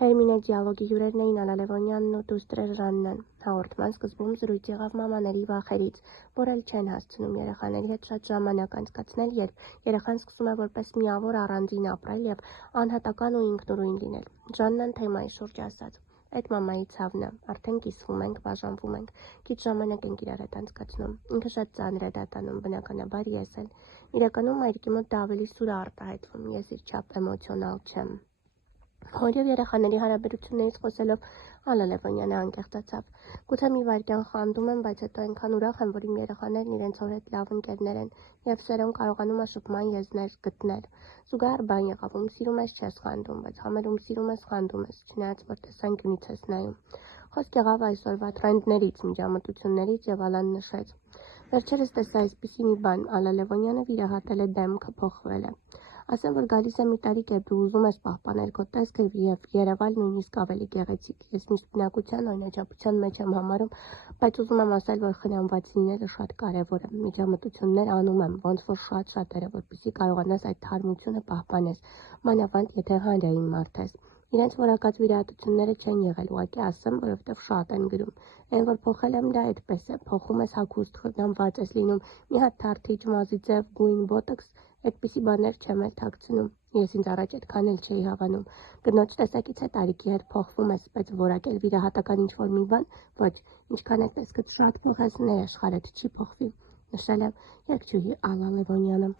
Հերմինե դիալոգի հյուրերն էին Ալա Լևոնյանն ու դուստր Ժաննան։ Հաղորդման սկզբում զրույց եղավ մամաների վախերից, որ էլ չեն հասցնում երեխաների հետ շատ ժամանակ անցկացնել, երբ երեխան սկսում է որպես միավոր առանձին ապրել և անհատական ու ինքնուրույն լինել։ Ժաննան թեմայի շուրջ ասաց. Այդ մամայի ցավն է, արդեն կիսվում ենք, բաժանվում ենք, քիչ ժամանակ ենք իրար հետ անցկացնում, ինքը շատ ծանր է դատանում, բնականաբար ես էլ։ Իրականում մայրիկի մոտ դա ավելի սուր է արտահայտվում, ես իր չափ էմոցիոնալ չեմ։ Հոր և երեխաների հարաբերություններից խոսելով Ալա Լևոնյանը անկեղծացավ. Գուցե մի վայրկյան խանդում եմ, բայց հետո այնքան ուրախ եմ, որ իմ երեխաներն իրենց հոր հետ լավ ընկերներ են և Սերոն կարողանում է շփման եզրեր գտնել։ Զուգահեռ բան եղավ, ում սիրում ես չես խանդում, բայց համել ում սիրում ես խանդում ես, չնայած որ տեսանկյունից ես նայում։ Խոսք եղավ այսօրվա թրենդներից, միջամտություններից և Ալան նշեց. Վերջերս տեսա այսպիսի մի բան, Ալա Լևոնյանը վիրահատել է դեմքը, փոխվել է։ Ասեմ, որ գալիս է մի տարիք, երբ դու ուզում ես պահպանել քո տեսքը և երևալ նույնիսկ ավելի գեղեցիկ։ Ես միշտ բնակության օրինաչափության մեջ եմ համարում, բայց ուզում եմ ասել, որ խնամված լինելը շատ կարևոր է։ Միջամտություններ անում եմ, ոնց որ շատերը, որպեսզի կարողանաս այդ թարմությունը պահպանես, մանավանդ եթե հանրային մարդ ես։ Իրենց որակած վիրահատությունները չեն եղել, ուղղակի ասեմ, որովհետև շատ են գրում։ Այն, որ փոխել եմ, դա այդպես է, փոխում ես հագուստ, խնամված ես լինում, մի հատ թարթիչ, մազի ձև, գույն, բոտոքս, այդպիսի բաներ չեմ էլ թաքցնում։ Ես ինձ առաջ այդքան էլ չէի հավանում։ Կնոջ տեսակից է տարիքի հետ փոխվում ես, բայց որակել վիրահատական ինչ-որ մի բան, ոչ, ինչքան է տեսքդ շատ փոխես, ներաշխարհդ չի փոխվի, նշել է երգչուհի Ալա Լևոնյանը։